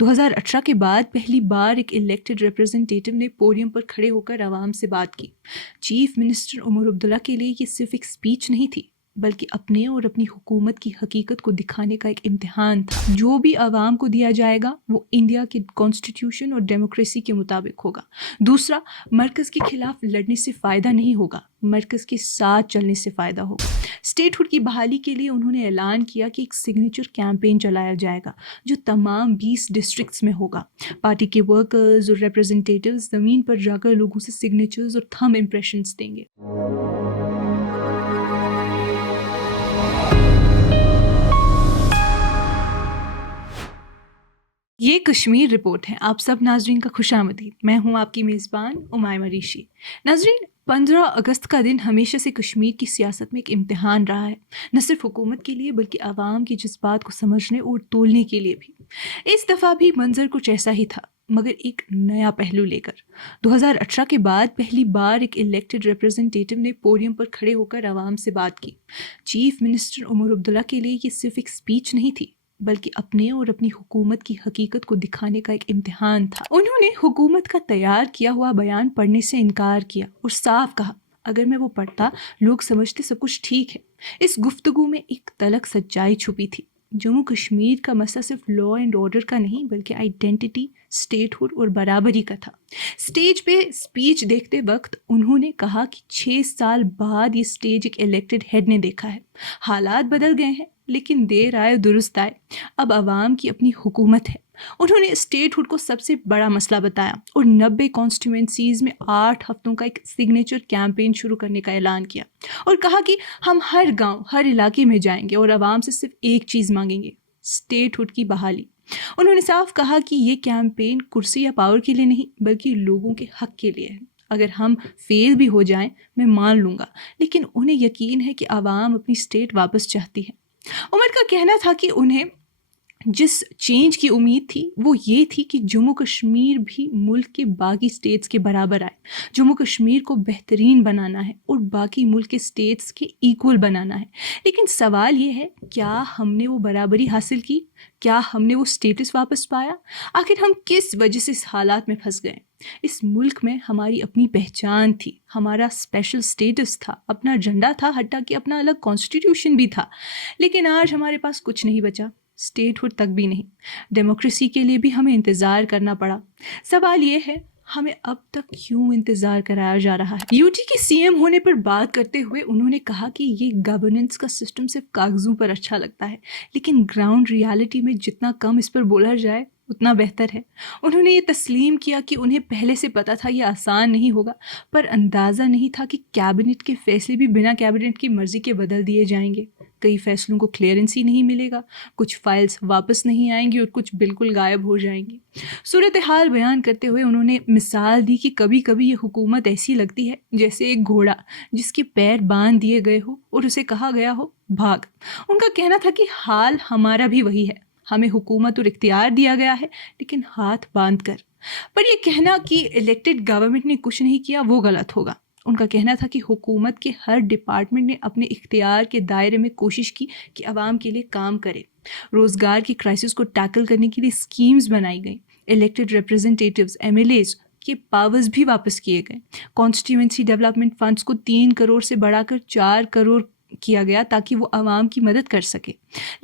2018 के बाद पहली बार एक इलेक्टेड रिप्रेजेंटेटिव ने पोडियम पर खड़े होकर आवाम से बात की। चीफ मिनिस्टर उमर अब्दुल्ला के लिए ये सिर्फ एक स्पीच नहीं थी, बल्कि अपने और अपनी हुकूमत की हकीकत को दिखाने का एक इम्तिहान था। जो भी आवाम को दिया जाएगा वो इंडिया के कॉन्स्टिट्यूशन और डेमोक्रेसी के मुताबिक होगा। दूसरा, मरकज़ के खिलाफ लड़ने से फ़ायदा नहीं होगा, मरकज़ के साथ चलने से फ़ायदा होगा। स्टेटहुड की बहाली के लिए उन्होंने ऐलान किया कि एक सिग्नेचर कैंपेन चलाया जाएगा जो तमाम 20 डिस्ट्रिक्ट्स में होगा। पार्टी के वर्कर्स और रिप्रेजेंटेटिव्स ज़मीन पर जाकर लोगों से सिग्नेचर्स और थंब इम्प्रेशंस देंगे। ये कश्मीर रिपोर्ट है। आप सब नाजरीन का खुशामदीद। मैं हूँ आपकी मेज़बान उमायमा ऋषि। नाजरीन, 15 अगस्त का दिन हमेशा से कश्मीर की सियासत में एक इम्तिहान रहा है, न सिर्फ हुकूमत के लिए बल्कि आवाम की जज्बात को समझने और तोलने के लिए भी। इस दफ़ा भी मंजर कुछ ऐसा ही था, मगर एक नया पहलू लेकर। 2018 के बाद पहली बार एक इलेक्टेड रिप्रेजेंटेटिव ने पोडियम पर खड़े होकर आवाम से बात की। चीफ मिनिस्टर उमर अब्दुल्ला के लिए ये सिर्फ एक स्पीच नहीं थी, बल्कि अपने और अपनी हुकूमत की हकीकत को दिखाने का एक इम्तिहान था। उन्होंने हुकूमत का तैयार किया हुआ बयान पढ़ने से इनकार किया और साफ कहा, अगर मैं वो पढ़ता लोग समझते सब कुछ ठीक है। इस गुफ्तगू में एक तलक सच्चाई छुपी थी। जम्मू कश्मीर का मसला सिर्फ लॉ एंड ऑर्डर का नहीं, बल्कि आइडेंटिटी, स्टेटहुड और बराबरी का था। स्टेज पे स्पीच देखते वक्त उन्होंने कहा कि 6 साल बाद ये स्टेज एक इलेक्टेड हेड ने देखा है। हालात बदल गए हैं, लेकिन देर आए दुरुस्त आए। अब आवाम की अपनी हुकूमत है। उन्होंने स्टेटहुड को सबसे बड़ा मसला बताया और 90 कॉन्स्टिट्यूएंसीज में 8 हफ्तों का एक सिग्नेचर कैंपेन शुरू करने का ऐलान किया और कहा कि हम हर गांव, हर इलाके में जाएंगे और आवाम से सिर्फ एक चीज़ मांगेंगे, स्टेटहुड की बहाली। उन्होंने साफ कहा कि ये कैंपेन कुर्सी या पावर के लिए नहीं, बल्कि लोगों के हक के लिए है। अगर हम फेल भी हो जाएं, मैं मान लूँगा, लेकिन उन्हें यकीन है कि आवाम अपनी स्टेट वापस चाहती है। उमर का कहना था कि उन्हें जिस चेंज की उम्मीद थी वो ये थी कि जम्मू कश्मीर भी मुल्क के बाकी स्टेट्स के बराबर आए। जम्मू कश्मीर को बेहतरीन बनाना है और बाकी मुल्क के स्टेट्स के इक्वल बनाना है। लेकिन सवाल ये है, क्या हमने वो बराबरी हासिल की? क्या हमने वो स्टेटस वापस पाया? आखिर हम किस वजह से इस हालात में फंस गए? इस मुल्क में हमारी अपनी पहचान थी, हमारा स्पेशल स्टेटस था, अपना झंडा था, हत्ता कि अपना अलग कॉन्स्टिट्यूशन भी था। लेकिन आज हमारे पास कुछ नहीं बचा, स्टेटहुड तक भी नहीं। डेमोक्रेसी के लिए भी हमें इंतज़ार करना पड़ा। सवाल ये है, हमें अब तक क्यों इंतज़ार कराया जा रहा है? यूटी के सीएम होने पर बात करते हुए उन्होंने कहा कि ये गवर्नेंस का सिस्टम सिर्फ कागज़ों पर अच्छा लगता है, लेकिन ग्राउंड रियलिटी में जितना कम इस पर बोला जाए उतना बेहतर है। उन्होंने ये तस्लीम किया कि उन्हें पहले से पता था ये आसान नहीं होगा, पर अंदाज़ा नहीं था कि कैबिनेट के फैसले भी बिना कैबिनेट की मर्ज़ी के बदल दिए जाएंगे। कई फैसलों को क्लियरेंस ही नहीं मिलेगा, कुछ फाइल्स वापस नहीं आएंगी और कुछ बिल्कुल गायब हो जाएंगी। सूरत हाल बयान करते हुए उन्होंने मिसाल दी कि कभी कभी ये हुकूमत ऐसी लगती है जैसे एक घोड़ा जिसके पैर बांध दिए गए हो और उसे कहा गया हो भाग। उनका कहना था कि हाल हमारा भी वही है, हमें हुकूमत और इख्तियार दिया गया है, लेकिन हाथ बांध कर। पर यह कहना कि इलेक्टेड गवर्नमेंट ने कुछ नहीं किया वो गलत होगा। उनका कहना था कि हुकूमत के हर डिपार्टमेंट ने अपने इख्तियार के दायरे में कोशिश की कि आवाम के लिए काम करे। रोज़गार की क्राइसिस को टैकल करने के लिए स्कीम्स बनाई गई। इलेक्टेड रिप्रेजेंटेटिव्स, एमएलएज के पावर्स भी वापस किए गए। कॉन्स्टिट्यूएंसी डेवलपमेंट फंड्स को 3 करोड़ से बढ़ाकर 4 करोड़ किया गया ताकि वो आवाम की मदद कर सके।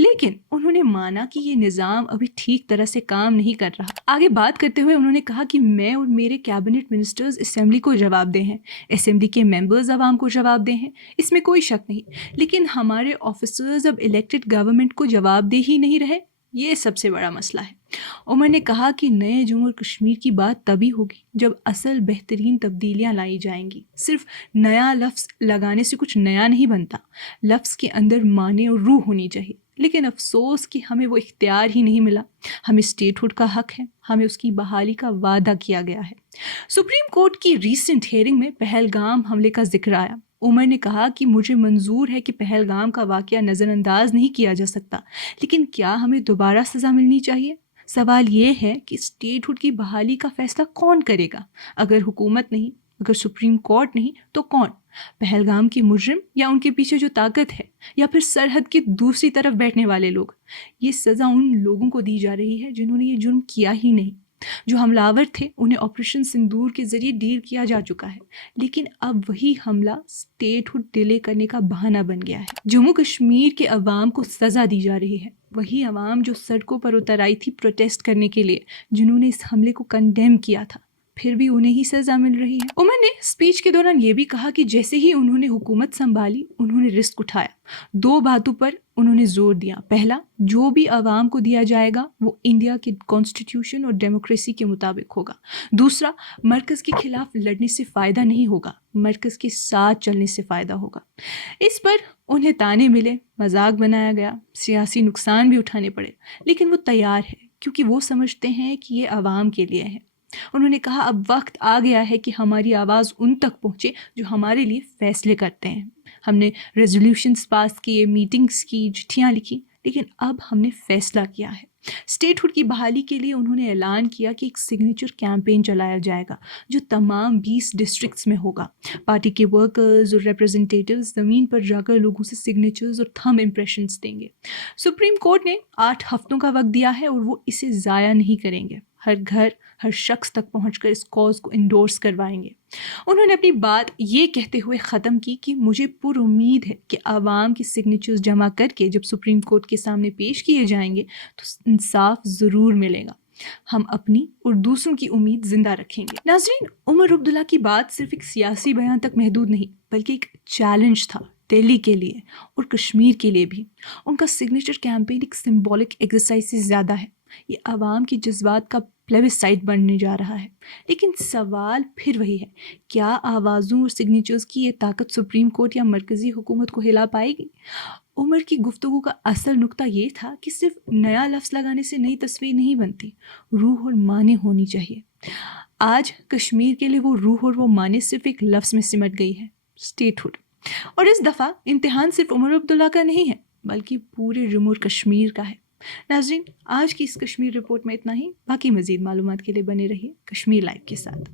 लेकिन उन्होंने माना कि ये निज़ाम अभी ठीक तरह से काम नहीं कर रहा। आगे बात करते हुए उन्होंने कहा कि मैं और मेरे कैबिनेट मिनिस्टर्स असेंबली को जवाबदेह हैं, असेंबली के मेंबर्स आवाम को जवाबदेह हैं, इसमें कोई शक नहीं। लेकिन हमारे ऑफिसर्स अब इलेक्टेड गवर्नमेंट को जवाबदेह ही नहीं रहे, ये सबसे बड़ा मसला है। उमर ने कहा कि नए जम्मू और कश्मीर की बात तभी होगी जब असल बेहतरीन तब्दीलियां लाई जाएंगी। सिर्फ नया लफ्ज़ लगाने से कुछ नया नहीं बनता, लफ्ज़ के अंदर माने और रूह होनी चाहिए। लेकिन अफसोस कि हमें वो इख्तियार ही नहीं मिला। हमें स्टेटहुड का हक है, हमें उसकी बहाली का वादा किया गया है। सुप्रीम कोर्ट की रीसेंट हियरिंग में पहलगाम हमले का जिक्र आया। उमर ने कहा कि मुझे मंजूर है कि पहलगाम का वाक़या नज़रअंदाज नहीं किया जा सकता, लेकिन क्या हमें दोबारा सज़ा मिलनी चाहिए? सवाल ये है कि स्टेटहुड की बहाली का फ़ैसला कौन करेगा? अगर हुकूमत नहीं, अगर सुप्रीम कोर्ट नहीं, तो कौन? पहलगाम के मुजरिम या उनके पीछे जो ताकत है, या फिर सरहद की दूसरी तरफ बैठने वाले लोग? ये सज़ा उन लोगों को दी जा रही है जिन्होंने ये जुर्म किया ही नहीं। जो हमलावर थे उन्हें ऑपरेशन सिंदूर के ज़रिए डील किया जा चुका है, लेकिन अब वही हमला स्टेटहुड डिले करने का बहाना बन गया है। जम्मू कश्मीर के अवाम को सज़ा दी जा रही है, वही अवाम जो सड़कों पर उतर आई थी प्रोटेस्ट करने के लिए, जिन्होंने इस हमले को कंडेम किया था, फिर भी उन्हें ही सज़ा मिल रही है। उमर ने स्पीच के दौरान ये भी कहा कि जैसे ही उन्होंने हुकूमत संभाली उन्होंने रिस्क उठाया। दो बातों पर उन्होंने जोर दिया। पहला, जो भी आवाम को दिया जाएगा वो इंडिया के कॉन्स्टिट्यूशन और डेमोक्रेसी के मुताबिक होगा। दूसरा, मरकज़ के खिलाफ लड़ने से फ़ायदा नहीं होगा, मरकज़ के साथ चलने से फ़ायदा होगा। इस पर उन्हें ताने मिले, मजाक बनाया गया, सियासी नुकसान भी उठाने पड़े, लेकिन वो तैयार है क्योंकि वो समझते हैं कि ये आवाम के लिए है। उन्होंने कहा, अब वक्त आ गया है कि हमारी आवाज़ उन तक पहुँचे जो हमारे लिए फ़ैसले करते हैं। हमने रेजोल्यूशंस पास किए, मीटिंग्स की, चिट्ठियाँ लिखी, लेकिन अब हमने फ़ैसला किया है। स्टेटहुड की बहाली के लिए उन्होंने ऐलान किया कि एक सिग्नेचर कैंपेन चलाया जाएगा जो तमाम 20 डिस्ट्रिक्ट्स में होगा। पार्टी के वर्कर्स और रिप्रेजेंटेटिव्स ज़मीन पर जाकर लोगों से सिग्नेचर्स और थंब इम्प्रेशंस देंगे। सुप्रीम कोर्ट ने 8 हफ्तों का वक्त दिया है और वो इसे ज़ाया नहीं करेंगे। हर घर, हर शख्स तक पहुंचकर इस कॉज को इंडोर्स करवाएंगे। उन्होंने अपनी बात ये कहते हुए ख़त्म की कि मुझे पूरी उम्मीद है कि आवाम की सिग्नेचर्स जमा करके जब सुप्रीम कोर्ट के सामने पेश किए जाएंगे तो इंसाफ ज़रूर मिलेगा। हम अपनी और दूसरों की उम्मीद ज़िंदा रखेंगे। नाज़रीन, उमर अब्दुल्ला की बात सिर्फ एक सियासी बयान तक महदूद नहीं, बल्कि एक चैलेंज था दिल्ली के लिए और कश्मीर के लिए भी। उनका सिग्नेचर कैंपेन एक सिंबॉलिक एक्सरसाइज से ज़्यादा है। ये आवाम की जज्बात का प्लेबिसाइट बनने जा रहा है। लेकिन सवाल फिर वही है, क्या आवाज़ों और सिग्नेचर्स की ये ताकत सुप्रीम कोर्ट या मरकज़ी हुकूमत को हिला पाएगी? उमर की गुफ्तगू का असल नुक्ता ये था कि सिर्फ नया लफ्ज़ लगाने से नई तस्वीर नहीं बनती, रूह और माने होनी चाहिए। आज कश्मीर के लिए वो रूह और वो माने सिर्फ एक लफ्ज़ में सिमट गई है, स्टेटहुड। और इस दफ़ा इम्तिहान सिर्फ उमर अब्दुल्ला का नहीं है, बल्कि पूरे जम्मू और कश्मीर का है। नाज़रीन, आज की इस कश्मीर रिपोर्ट में इतना ही। बाकी मज़ीद मालूमात के लिए बने रहिए कश्मीर लाइव के साथ।